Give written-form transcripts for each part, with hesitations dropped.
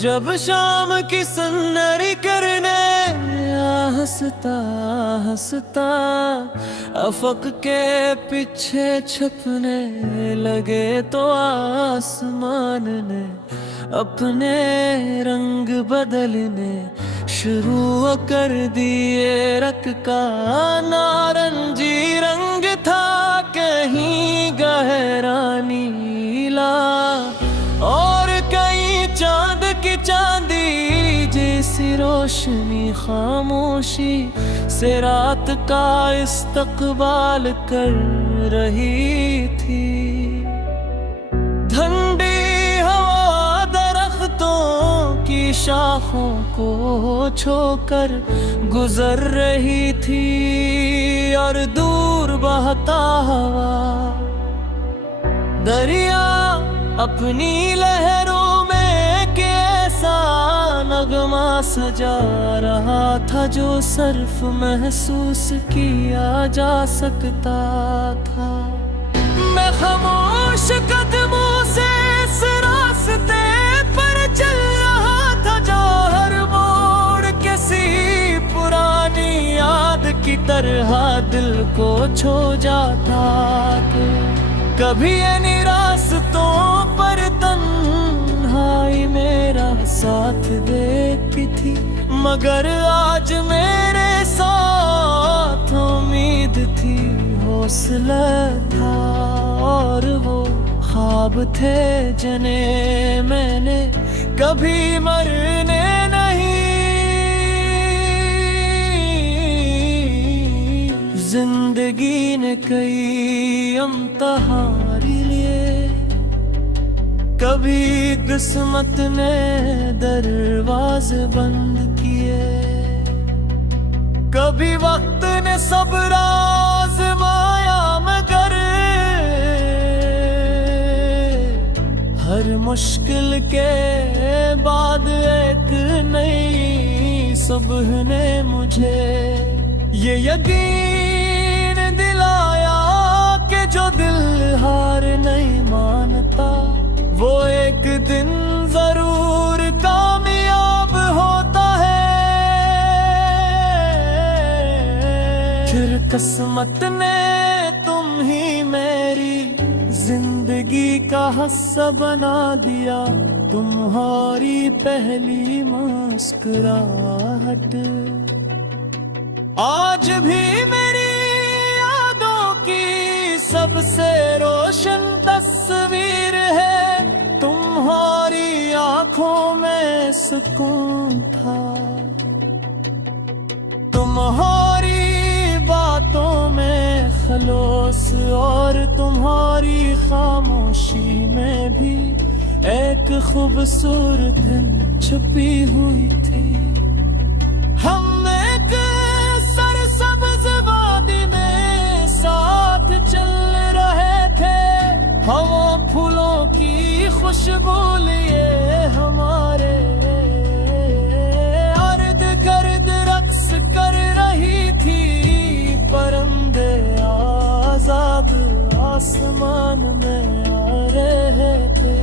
जब शाम की सन्नरी करने हंसता हंसता अफक के पीछे छपने लगे तो आसमान ने अपने रंग बदलने शुरू कर दिए। रंग का नारंगी रंग था कहीं गहरा नीला, और कहीं चांद की चांदी जैसी रोशनी खामोशी से रात का इस्तकबाल कर रही थी। ठंडी हवा दरख्तों की शाखों को छोकर गुजर रही थी, और दूर बहता हवा दरिया अपनी लहरों में कैसा नगमा सजा रहा था जो सिर्फ महसूस किया जा सकता था। मैं खामोश कदमों से इस रास्ते पर चल रहा था जो हर मोड़ किसी पुरानी याद की तरह दिल को छू जाता था। कभी इन रास्तों पर तन्हाई मेरा साथ देती थी, मगर आज मेरे साथ उम्मीद थी, हौसला था, और वो ख्वाब थे जने मैंने कभी मरने नहीं। जिंदगी ने कई इम्तिहान लिए, कभी किस्मत ने दरवाजे बंद किए, कभी वक्त ने सब्र आज़माया, मगर हर मुश्किल के बाद एक नई सुबह ने मुझे ये यकीन दिलाया कि जो दिल हार नहीं मानता वो एक दिन जरूर कामयाब होता है। फिर किस्मत ने तुम ही मेरी जिंदगी का हिस्सा बना दिया, तुम्हारी पहली मुस्कुराहट आज भी मेरी यादों की सबसे रोशन तस्वीर है। तुम्हारी आंखों में सुकून था, तुम्हारी बातों में खलोस, और तुम्हारी खामोशी में भी एक खूबसूरत छुपी हुई थी। हम एक सरसब्ज वादी में साथ चल रहे थे, हवा फूलों की खुशबू लिए हमारे अर्द गर्द रक्स कर रही थी। परिंदे आजाद आसमान में आ रहे थे,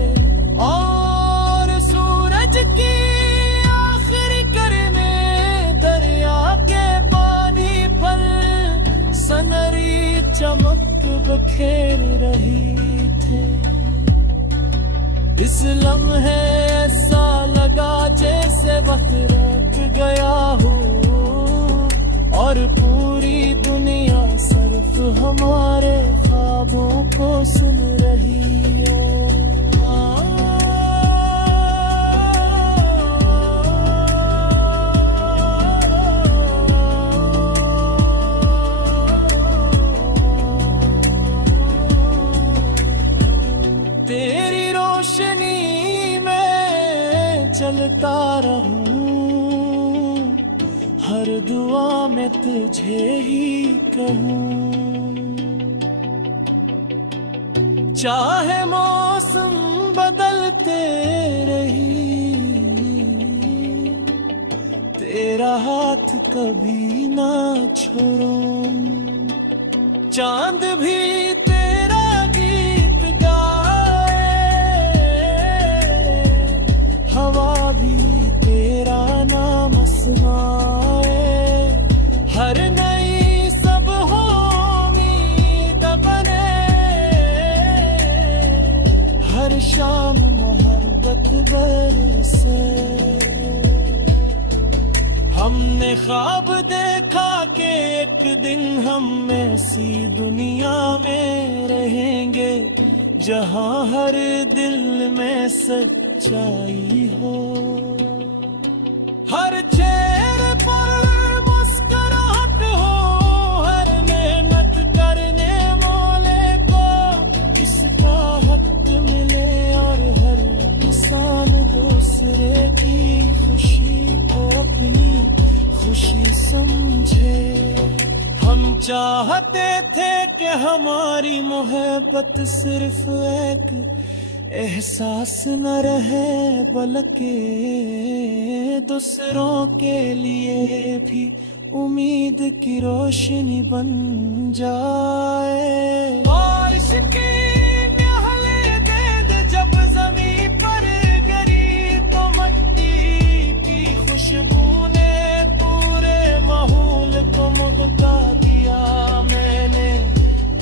और सूरज की आखिरी किरणें दरिया के पानी पर सनरी चमक बखेर रही थी। इस लम्हे ऐसा लगा जैसे वक्त रुक गया हो, और पूरी दुनिया सिर्फ हमारे ख्वाबों को सुन रही है। तेरी रोशनी में चलता रहूं, हर दुआ में तुझे ही कहूं। चाहे मौसम बदलते रही, तेरा हाथ कभी ना छोड़ो। चांद भी तेरा गीत गाए, हवा भी तेरा नाम सुनाए। हर नई सब हो उम्मीद बने, हर शाम मोहब्बत बरसे। हमने ख्वाब देखा कि एक दिन हम ऐसी दुनिया में रहेंगे जहां हर दिल में सच्चाई हो। हर चेहरे पर मुस्कुराहट हो, हर मेहनत करने वाले को इसका हक मिले, और हर इंसान दूसरे की खुशी को अपनी खुशी समझे। हम चाहते थे कि हमारी मोहब्बत सिर्फ एक एहसास न रहे, बल्कि दूसरों के लिए भी उम्मीद की रोशनी बन जाए। बारिश की न्याहले दे जब ज़मीं पर गिरी, तो मट्टी की खुशबू ने पूरे माहौल को मुहका दिया। मैंने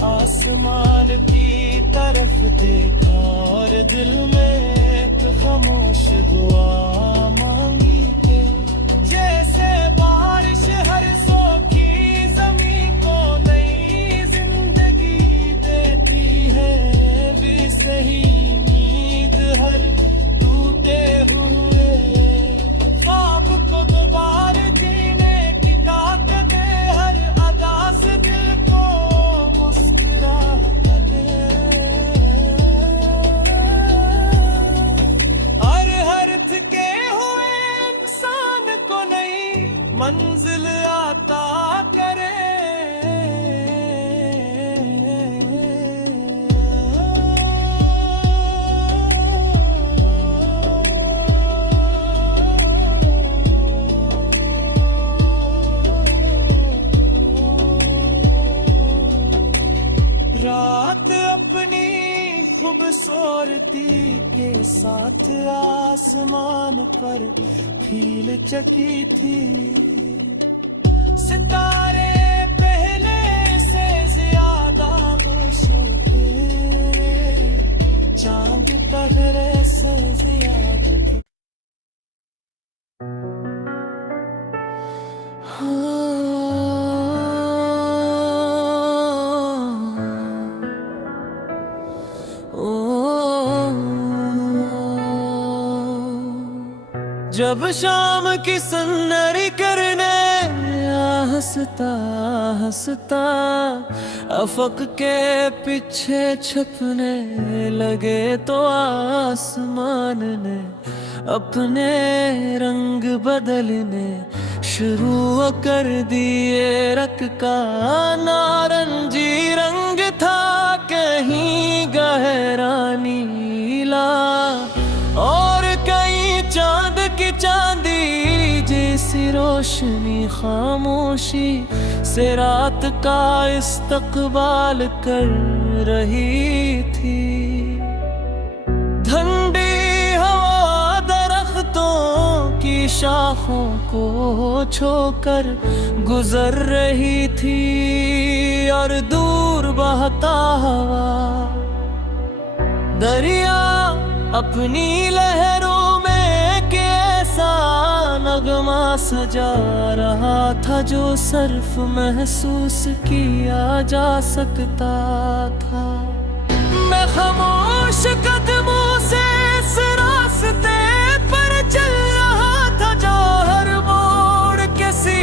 आसमान की तरफ देखा और दिल में एक खामोश दुआ मांगी के, जैसे बारिश हर सोखी जमीन को नई जिंदगी देती है, वैसे ही नींद हर टूटे हुए ख्वाब को दोबारा जीने की ताकत है। हर अदा से दिल को मुस्कुराहट दे, हर थके हुए इंसान को नई मंजिल आता करे। रात अपनी खूबसूरती के साथ आसमान पर खिल चकी थी। सितारे पहले से ज्यादा रोशनी, चांद पहरे से ज्यादा थी। जब शाम की सन्नरी करने हंसता हंसता अफक के पीछे छपने लगे, तो आसमान ने अपने रंग बदलने शुरू कर दिए। रंग का नारंगी रंग था, कहीं गहरा नीला, और कहीं चांद की चांदी जैसी रोशनी खामोशी से रात का इस्तकबाल कर रही थी। ठंडी हवा दरख्तों की शाखों को छोकर गुजर रही थी, और दूर बहता हवा दरिया अपनी लहरों में कैसा नगमा सजा रहा था, जो सिर्फ महसूस किया जा सकता था। मैं खामोश कदमों से इस रास्ते पर चल रहा था, जो हर मोड़ किसी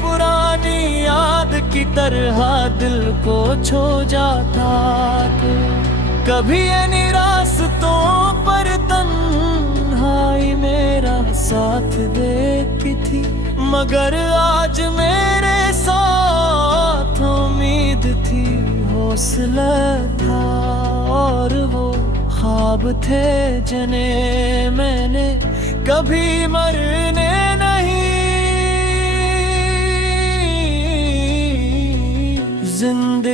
पुरानी याद की तरह दिल को छू जाता था। कभी इन रास्तों पर तन्हाई मेरा साथ देती थी, मगर आज मेरे साथ उम्मीद थी, हौसला था, और वो ख्वाब थे जने मैंने कभी मरने नहीं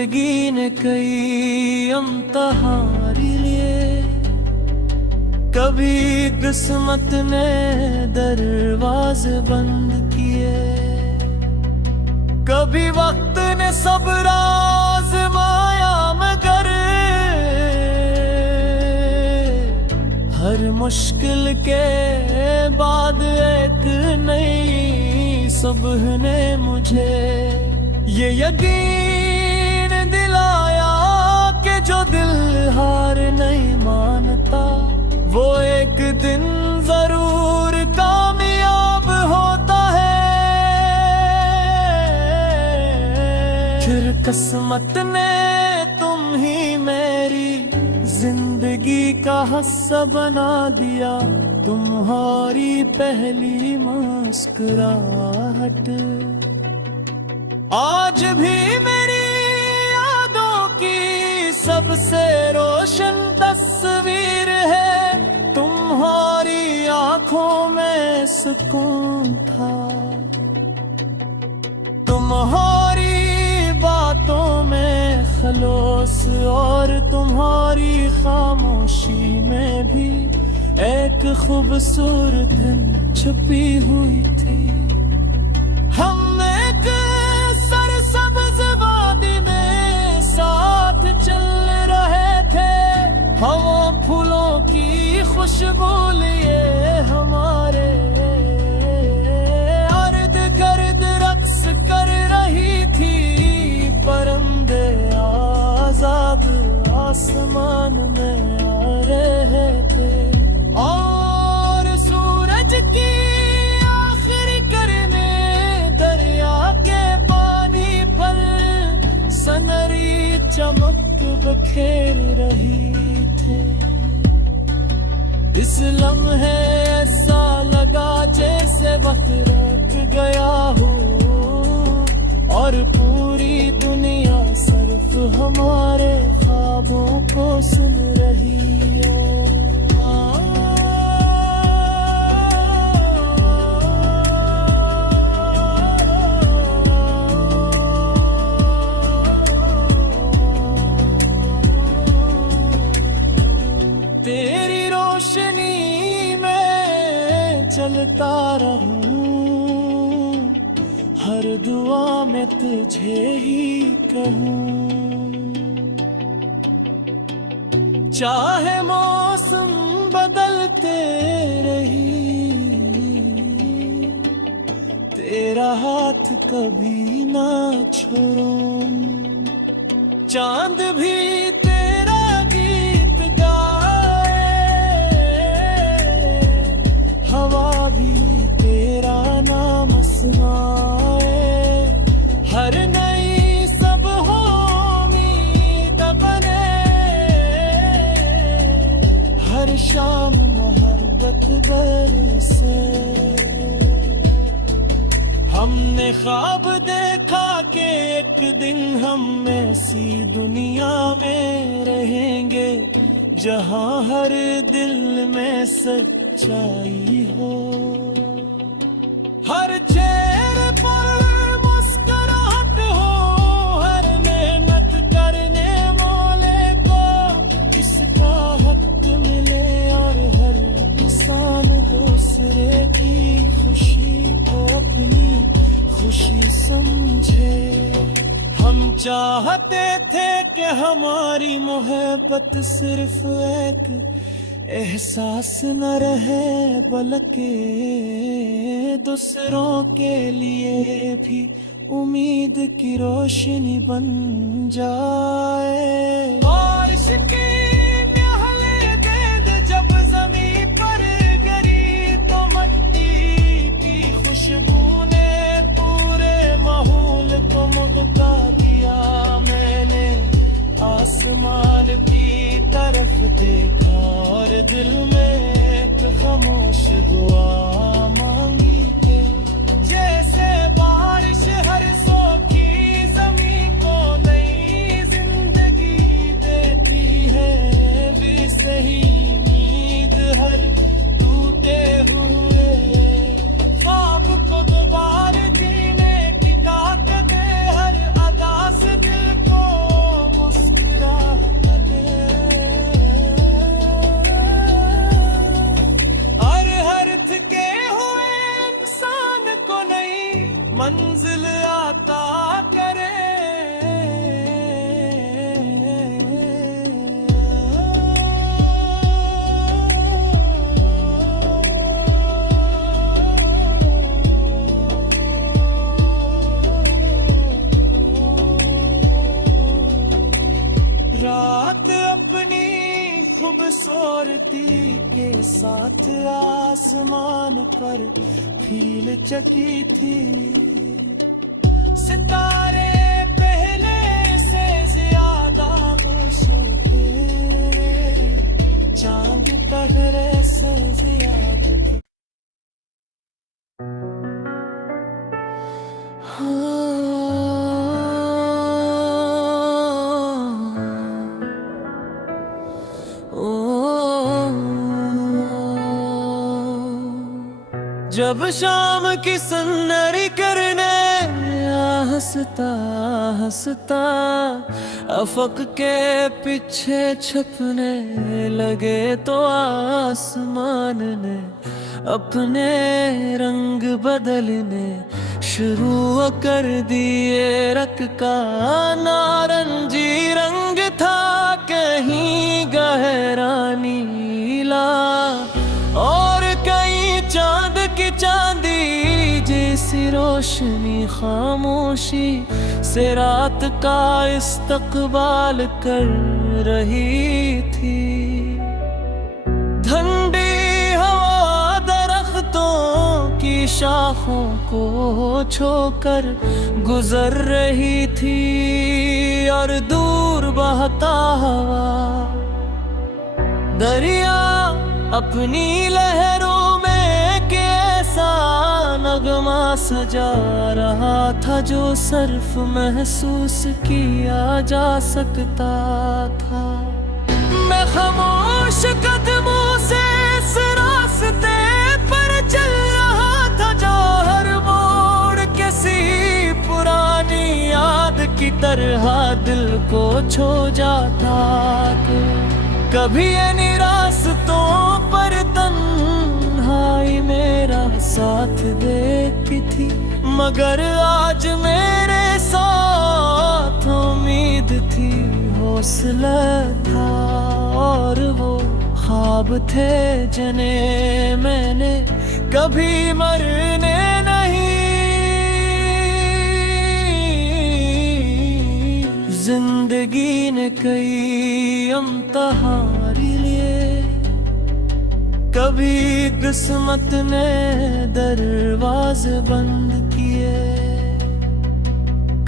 जिंदगी ने कई इम्तिहान लिए, कभी किस्मत ने दरवाजे बंद किए, कभी वक्त ने सब राज माया मगर हर मुश्किल के बाद एक नई सुबह ने मुझे ये यकीन दिलाया कि जो दिल हार नहीं मानता वो एक दिन जरूर कामयाब होता है। फिर किस्मत ने तुम ही मेरी जिंदगी का हिस्सा बना दिया, तुम्हारी पहली मुस्कुराहट आज भी मेरी यादों की सबसे रोशन तस्वीर है। तुम्हारी आंखों में सुकून था, तुम्हारी बातों में खलोस और तुम्हारी खामोशी में भी एक खूबसूरत छुपी हुई थी। हम एक सरसब्ज वादी में साथ चल रहे थे, हवा फूलों की खुशबू लिए हमारे अर्द गर्द रक्स कर रही थी। परिंदे आजाद आसमान में आ रहे थे और सूरज की आखिरी किरने दरिया के पानी पर सनरी चमक बखेर रही थी। इस लम्हे ऐसा लगा जैसे वक्त रुक गया हो और पूरी दुनिया सिर्फ हमारे ख्वाबों को सुन रही है। तेरी रोशनी में चलता रहूं, हर दुआ में तुझे ही कहूं। चाहे मौसम बदलते रही, तेरा हाथ कभी ना छोड़ूं। चांद भी तेरा गीत गाए, हवा भी तेरा नाम सुनाए। हर नई सब हो उम्मीद बने, हर शाम मोहब्बत बरसे। हमने ख्वाब देखा कि एक दिन हम ऐसी दुनिया में रहेंगे जहां हर दिल में सच्चाई हो, हर चेहरे पर मुस्कुराहट हो, हर मेहनत करने वाले को इसका हक मिले और हर इंसान दूसरे की खुशी को अपनी खुशी समझे। हम चाहते थे कि हमारी मोहब्बत सिर्फ एक एहसास न रहे बल्कि दूसरों के लिए भी उम्मीद की रोशनी बन जाए। बारिश की न्याहले गेंद जब ज़मीं पर गिरी तो मट्टी की खुशबू ने पूरे माहौल को मुहका दिया। मैंने आसमान की तरफ देखा और दिल में एक खामोश दुआ मांगी के जैसे बारिश हर सोखी जमीन को नई जिंदगी देती है, वैसे ही नींद हर टूटे हुए ख्वाब को दोबारा जीने की ताकत है। हर अदा से दिल को रात आसमान पर फील चकी थी। सितारे पहले से ज्यादा रोशन थे, चांद पहरे से ज्यादा थे। जब शाम की सन्नरी करने हंसता हंसता अफक के पीछे छपने लगे, तो आसमान ने अपने रंग बदलने शुरू कर दिए। रंग का नारंगी रंग था, कहीं गहरा नीला, और कहीं चांद की चांदी जैसी रोशनी खामोशी से रात का इस्तकबाल कर रही थी। ठंडी हवा दरख्तों की शाखों को छोकर गुजर रही थी, और दूर बहता हवा दरिया अपनी लहरों में कैसा नगमा सजा रहा था, जो सिर्फ महसूस किया जा सकता था। मैं खामोश कदमों से इस रास्ते पर चल रहा था, जो हर मोड़ किसी पुरानी याद की तरह दिल को छू जाता। कभी इन रास्तों पर तन्हाई मेरा साथ देती थी, मगर आज मेरे साथ उम्मीद थी, हौसला था, और वो ख्वाब थे जने मैंने कभी मरने नहीं। जिंदगी ने कई इम्तिहान लिए, कभी किस्मत ने दरवाजे बंद किए,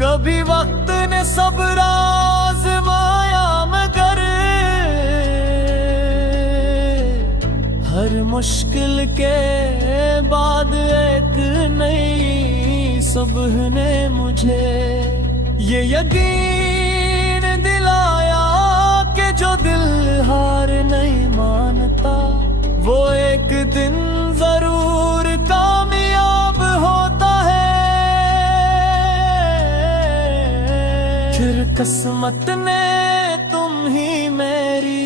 कभी वक्त ने सब्र आज़माया, मगर हर मुश्किल के बाद एक नई सुबह ने मुझे ये यकीन दिलाया कि जो दिल हार नहीं मानता, वो एक दिन जरूर कामयाब होता है। फिर किस्मत ने तुम ही मेरी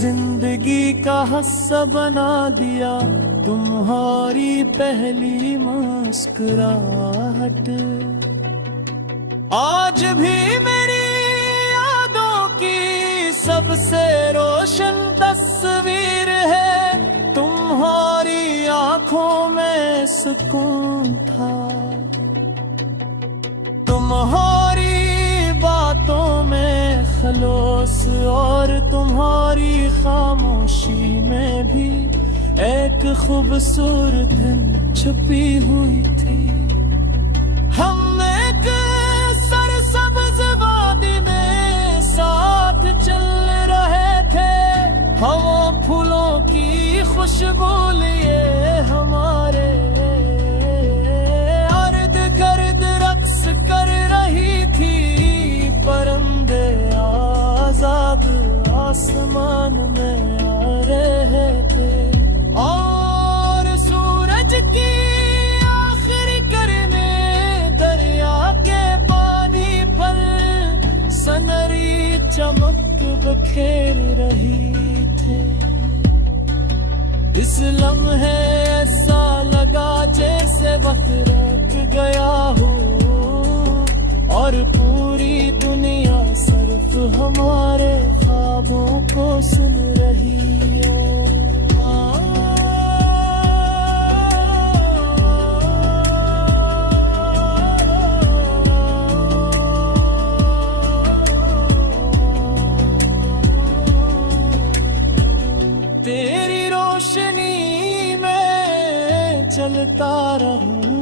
जिंदगी का हिस्सा बना दिया, तुम्हारी पहली मुस्कुराहट आज भी मेरी यादों की सबसे रोशन तस्वीर है। तुम्हारी आंखों में सुकून था, तुम्हारी बातों में खलोस, और तुम्हारी खामोशी में भी एक खूबसूरत छुपी हुई थी। हम एक सरसब्ज वादी में साथ चल रहे थे, हवा फूलों की खुशबू लिए हमारे अर्द गर्द रक्स कर रही थी। परिंदे आजाद आसमान में आ रहे थे, और सूरज की आखिरी किरने दरिया के पानी पर सनरी चमक बखेर रही थे। इस लम्हे ऐसा लगा जैसे वक्त रुक गया हो, और पूरी दुनिया सिर्फ हमारे ख्वाबों को सुन रही हो। तेरी रोशनी चलता रहूं,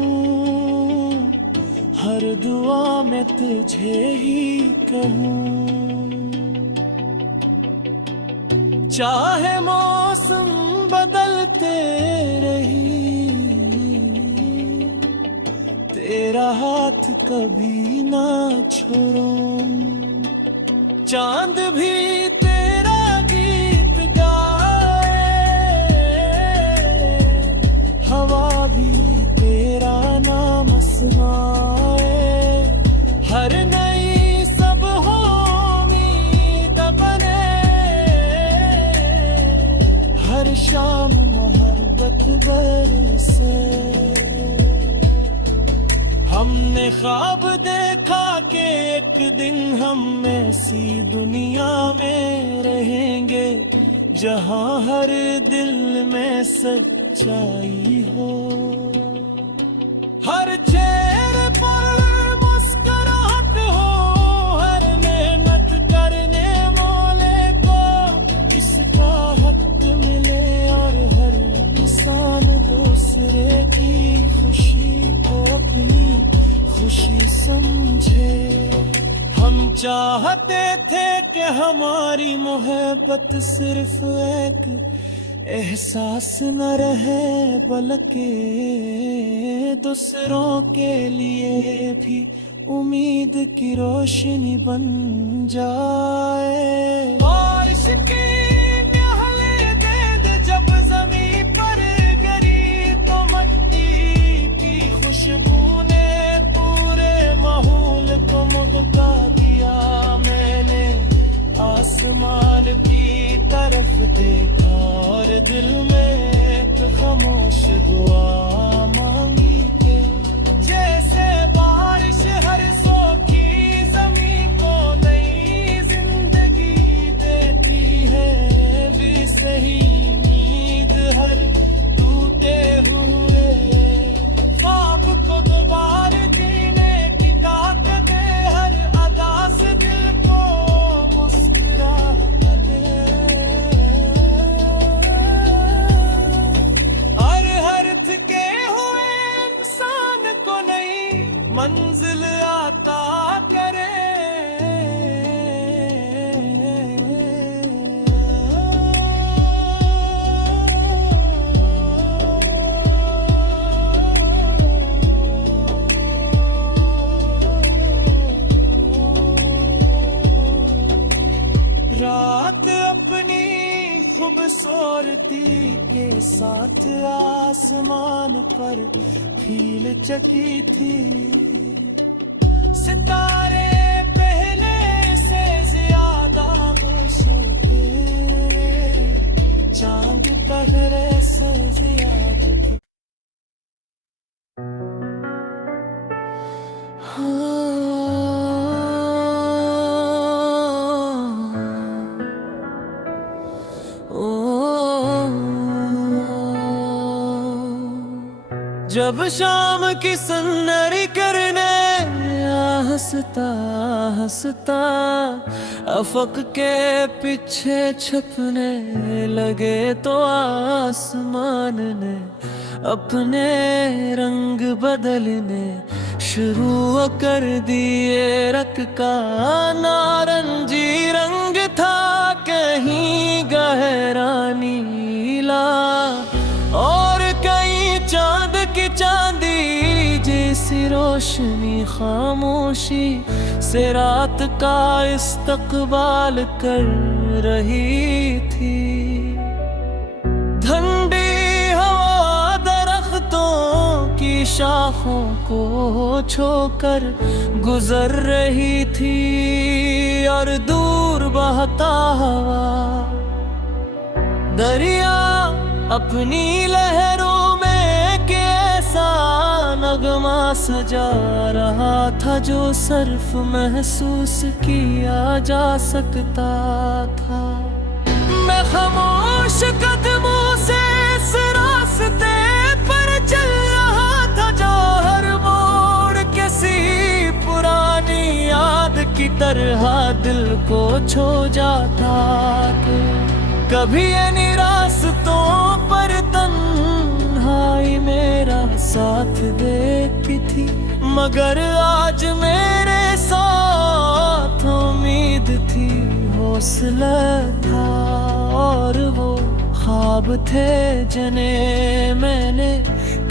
हर दुआ में तुझे ही कहूं। चाहे मौसम बदलते रही, तेरा हाथ कभी ना छोड़ूं। चांद भी तेरा गीत गाए, हवा भी तेरा नाम सुनाए। हर नई सब हो उम्मीद बने, हर शाम मोहब्बत बरसे। हमने ख्वाब देखा कि एक दिन हम ऐसी दुनिया में रहेंगे, जहां हर दिल में सच्चाई हो, हर चेहरे पर मुस्कुराहट हो, हर मेहनत करने वाले को इसका हक मिले, और हर इंसान दूसरे की खुशी को अपनी खुशी समझे। हम चाहते थे कि हमारी मोहब्बत सिर्फ एक एहसास न रहे, बल्कि दूसरों के लिए भी उम्मीद की रोशनी बन जाए। बारिश की न्याहले दे जब ज़मीं पर गिरी, तो मट्टी की खुशबू ने पूरे माहौल को महका दिया। मैंने आसमान की तरफ देखा और दिल में एक खामोश दुआ मांगी के, जैसे बारिश हर सोखी जमीन को नई जिंदगी देती है, वैसे ही नींद हर टूटे हुए ख्वाब को दोबारा जीने की ताकत है। हर अदा से दिल को मुस्कुरा दे, और हर थके हुए इंसान को नई मंजिल आता करे। रात अपनी खूबसूरती के साथ आसमान पर खिल चकी थी। सितारे पहले से ज्यादा रोशन थे, चांद पहरे से ज्यादा थे। जब शाम की सन्नरी करने हंसता हंसता अफक के पीछे छपने लगे, तो आसमान ने अपने रंग बदलने शुरू कर दिए। रंग का नारंगी रंग था, कहीं गहरा नीला, और कहीं चांद की चांदी जैसी रोशनी खामोशी से रात का इस्तकबाल कर रही थी। ठंडी हवा दरख्तों की शाखों को छोकर गुजर रही थी, और दूर बहता हवा दरिया अपनी लहरों में कैसा नगमा सजा रहा था, जो सिर्फ महसूस किया जा सकता था। मैं खामोश कदमों से इस रास्ते पर चल रहा था, जो हर मोड़ किसी पुरानी याद की तरह दिल को छू जाता था। कभी इन रास्तों पर तन्हाई में साथ देखी थी, मगर आज मेरे साथ उम्मीद थी, हौसला था और वो ख्वाब थे जने मैंने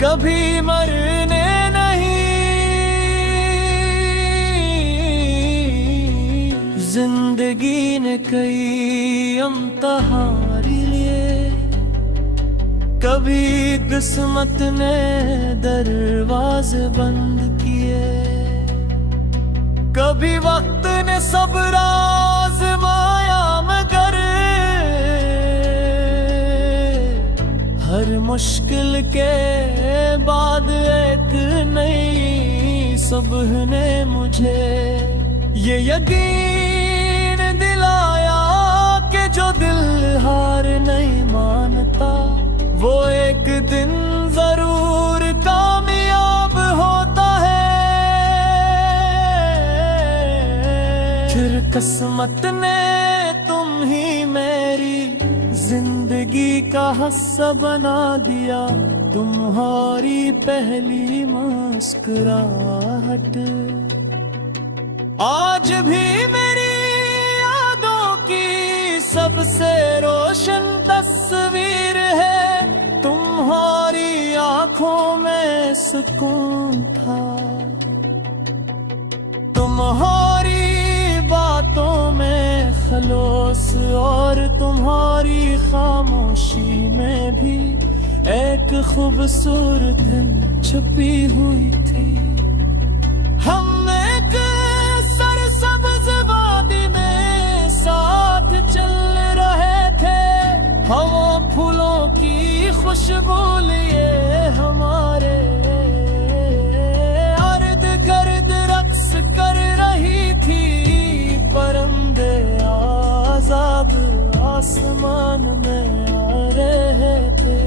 कभी मरने नहीं। जिंदगी ने कई इम्तिहान लिए, कभी किस्मत ने दरवाजे बंद किए, कभी वक्त ने सब्र आज़माया, मगर हर मुश्किल के बाद एक नई सुबह ने मुझे ये यकीन दिलाया कि जो दिल हार नहीं मानता वो एक दिन जरूर कामयाब होता है। फिर किस्मत ने तुम ही मेरी जिंदगी का हिस्सा बना दिया, तुम्हारी पहली मुस्कुराहट आज भी मेरी यादों की सबसे रोशन तस्वीर है। तुम्हारी आंखों में सुकून था, तुम्हारी बातों में खलोस और तुम्हारी खामोशी में भी एक खूबसूरत छुपी हुई थी। हम एक सरसब्ज वादी में साथ चल रहे थे, हवा फूलों की खुशबू लिए हमारे अर्द गर्द रक्स कर रही थी। परिंदे आजाद आसमान में आ रहे थे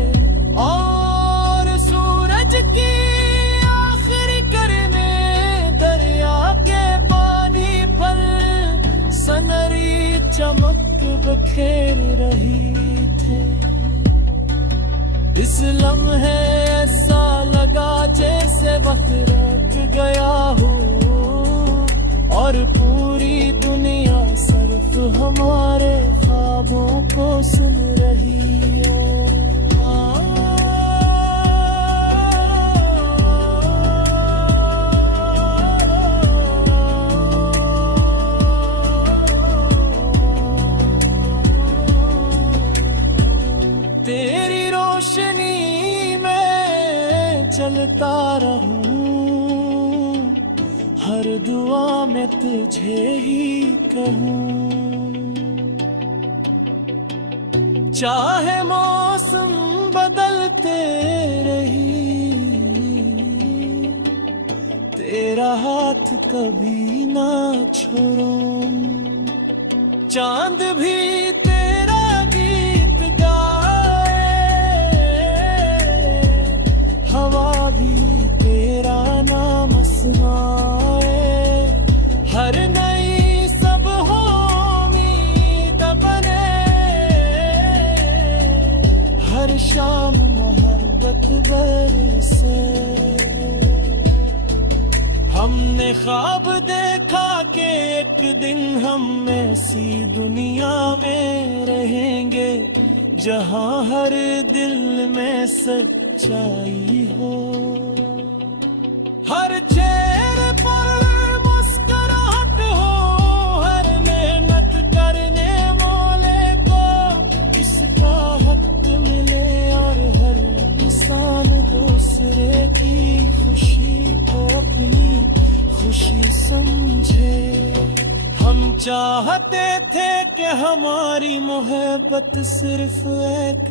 और सूरज की आखिरी किरणें दरिया के पानी पर सनरी चमक बखेर रही थी। इस लम्हे ऐसा लगा जैसे वक्त रुक गया हो और पूरी दुनिया सिर्फ हमारे ख्वाबों को सुन रही है। तेरी रोशनी में चलता रहूं, हर दुआ में तुझे ही कहूं। चाहे मौसम बदलते रही, तेरा हाथ कभी ना छोड़ूं। चांद भी तेरा गीत गाए, हवा भी तेरा नाम सुनाए। हर नई सब हो उम्मीद बने, हर शाम मोहब्बत बरसे। हमने ख्वाब देखा कि एक दिन हम ऐसी दुनिया में रहेंगे जहां हर दिल में सच्चाई हो, हर चेहरे पर मुस्कुराहट हो, हर मेहनत करने वाले को इसका हक मिले और हर इंसान दूसरे की खुशी को अपनी खुशी समझे। हम चाहते थे कि हमारी मोहब्बत सिर्फ एक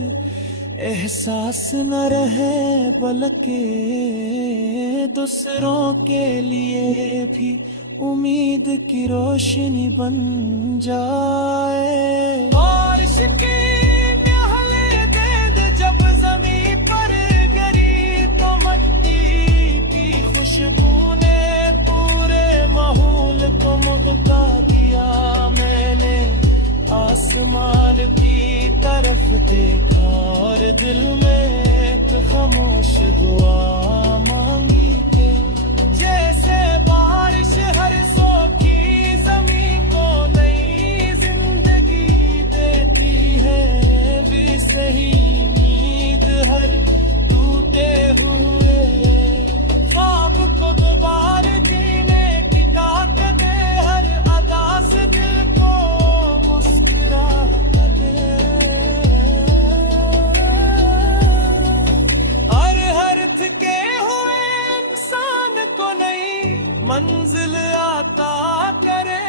एहसास न रहे बल्कि दूसरों के लिए भी उम्मीद की रोशनी बन जाए। बारिश की प्याले गेंद जब जमीन पर गिरी तो मट्टी की खुशबू ने पूरे माहौल को महका दिया। मैंने आसमान की तरफ देखा और दिल में एक खामोश दुआ मंजिल आता करे।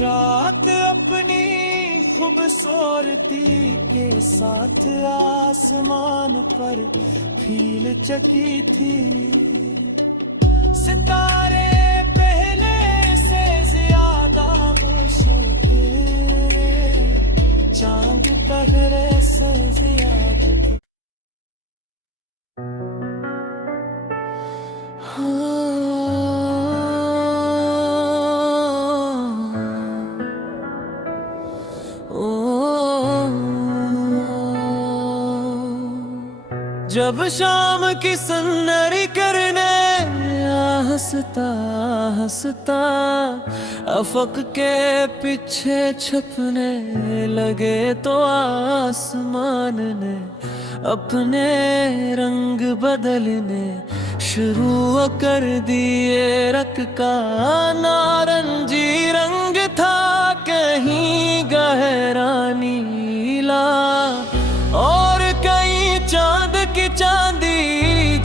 रात अपनी खूबसूरती के साथ आसमान पर फील चकी थी। सितारे पहले से ज्यादा मुश्किल, चांद तगड़े से ज्यादा थी। जब शाम की सन्नरी करने हंसता हंसता अफक के पीछे छपने लगे, तो आसमान ने अपने रंग बदलने शुरू कर दिए। रंग का नारंगी रंग था, कहीं गहरा नीला, और कहीं चांद की चांदी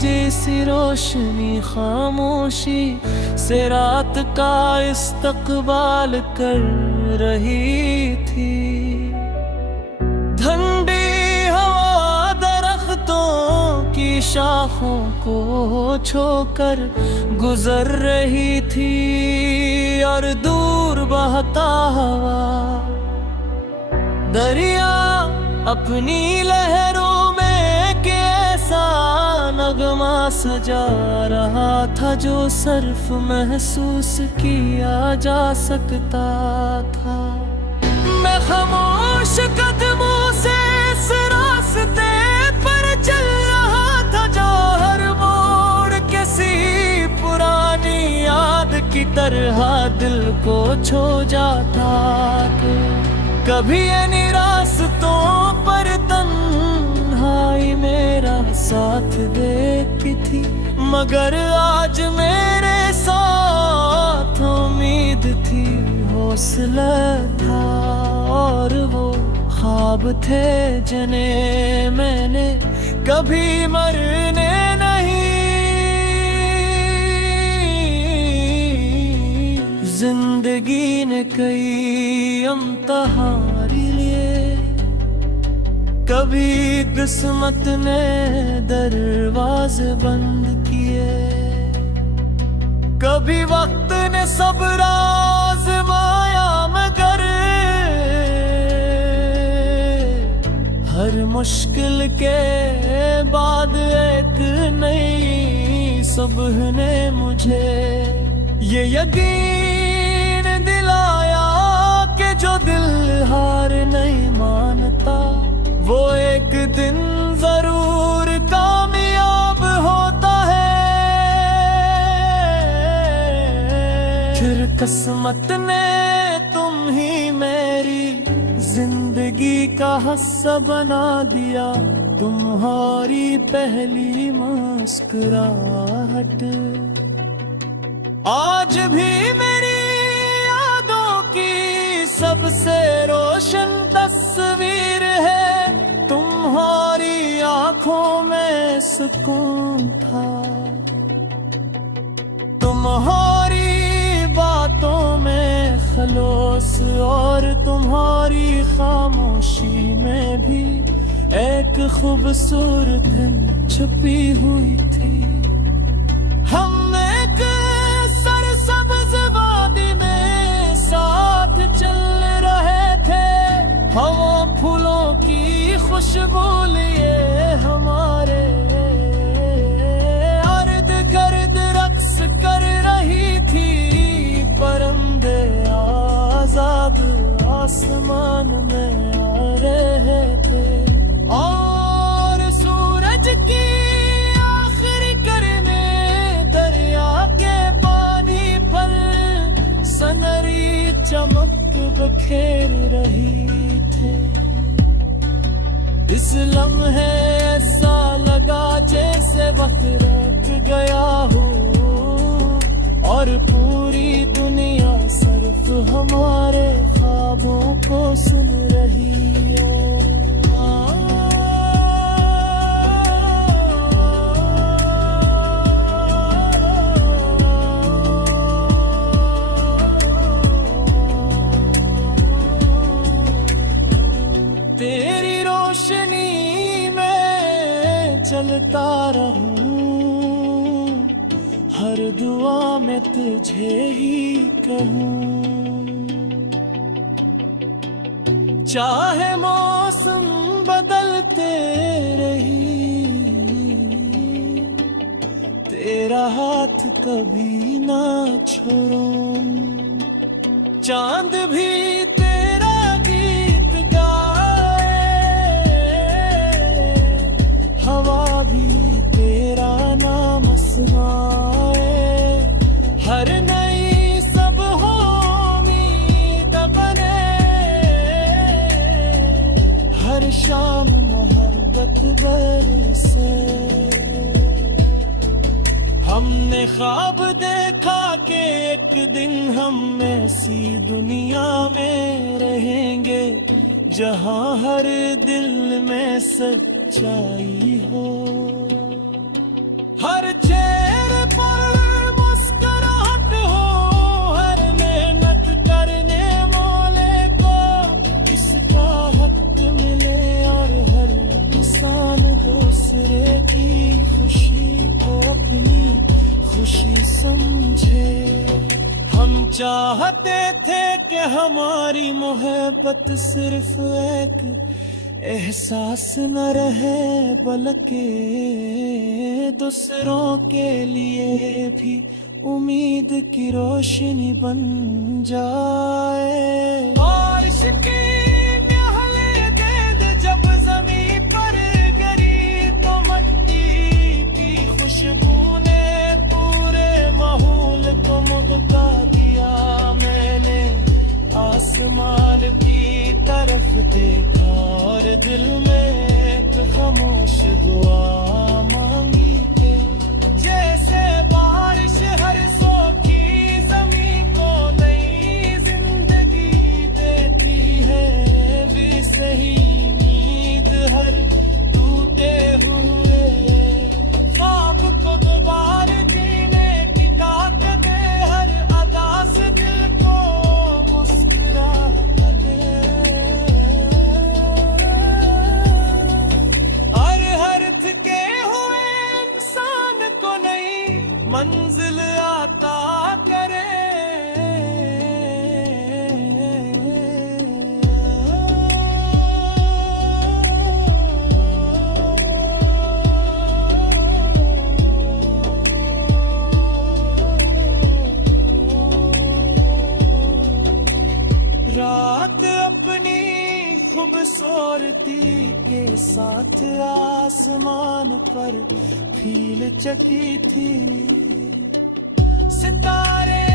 जैसी रोशनी खामोशी से रात का इस्तकबाल कर रही थी। ठंडी हवा दरख्तों की शाखों को छोकर गुजर रही थी, और दूर बहता हवा दरिया अपनी लहरों में कैसा नगमा सजा रहा था, जो सिर्फ महसूस किया जा सकता था। मैं खामोश कदमों से इस रास्ते पर चल रहा था, जो हर मोड़ किसी पुरानी याद की तरह दिल को छू जाता था। कभी इन रास्तों पर तन्हाई मेरा साथ देती थी, मगर आज मेरे साथ उम्मीद थी, हौसला था, और वो ख्वाब थे जने मैंने कभी मरने नहीं। जिंदगी ने कई इम्तिहान लिए, कभी किस्मत ने दरवाजे बंद किए, कभी वक्त ने सब्र आज़माया, मगर हर मुश्किल के बाद एक नई सुबह ने मुझे ये यकीन दिलाया कि जो दिल हार नहीं मानता, वो एक दिन जरूर कामयाब होता है। फिर किस्मत ने तुम ही मेरी जिंदगी का हिस्सा बना दिया, तुम्हारी पहली मुस्कुराहट आज भी मेरी यादों की सबसे रोशन तस्वीर है। तुम्हारी आंखों में सुकून था, तुम्हारी बातों में खलोस, और तुम्हारी खामोशी में भी एक खूबसूरत छुपी हुई थी। हम एक सरसब्ज वादी में साथ चल रहे थे, हवा फूलों की खुशबू लिए हमारे अर्द गर्द रक्स कर रही थी। परिंदे आजाद आसमान में आ रहे थे, और सूरज की आखिरी किरने दरिया के पानी पर सनरी चमक बखेर रही थे। इस लम्हे ऐसा लगा जैसे से वक्त रुक गया हो और पूरी दुनिया सिर्फ हमारे ख्वाबों को सुन रही है। तेरी रोशनी में चलता रहूं, हर दुआ में तुझे ही कहूं। चाहे मौसम बदलते रही, तेरा हाथ कभी ना छोड़ूं। चांद भी तेरा गीत गाए, हवा भी तेरा नाम सुनाए। हर नई सब हो उम्मीद बने, हर शाम मोहब्बत बरसे। हमने ख्वाब देखा कि एक दिन हम ऐसी दुनिया में रहेंगे जहां हर दिल में सच्चाई हो। हर चेहरे पर मुस्कुराहट हो, हर मेहनत करने वाले को इसका हक मिले और हर इंसान दूसरे की खुशी को अपनी खुशी समझे। हम चाहते थे कि हमारी मोहब्बत सिर्फ एक एहसास न रहे, बल्कि दूसरों के लिए भी उम्मीद की रोशनी बन जाए। बारिश की महले गेंद जब जमीन पर गिरी तो मट्टी की खुशबू ने पूरे माहौल को महका दिया। मैंने आसमान की तरफ देखा और दिल में एक खामोश दुआ मांगी के, जैसे बारिश हर सोखी जमीन को नई जिंदगी देती है, वैसे ही नींद हर टूटे हुए ख्वाब को दोबारा जीने की ताकत दे। हर अदा से दिल को मुस्कुरा दे, हर थके हुए इंसान को नई मंजिल आता करे। रात अपनी खूबसूरती के साथ आसमान पर खिल चकी थी। सितारे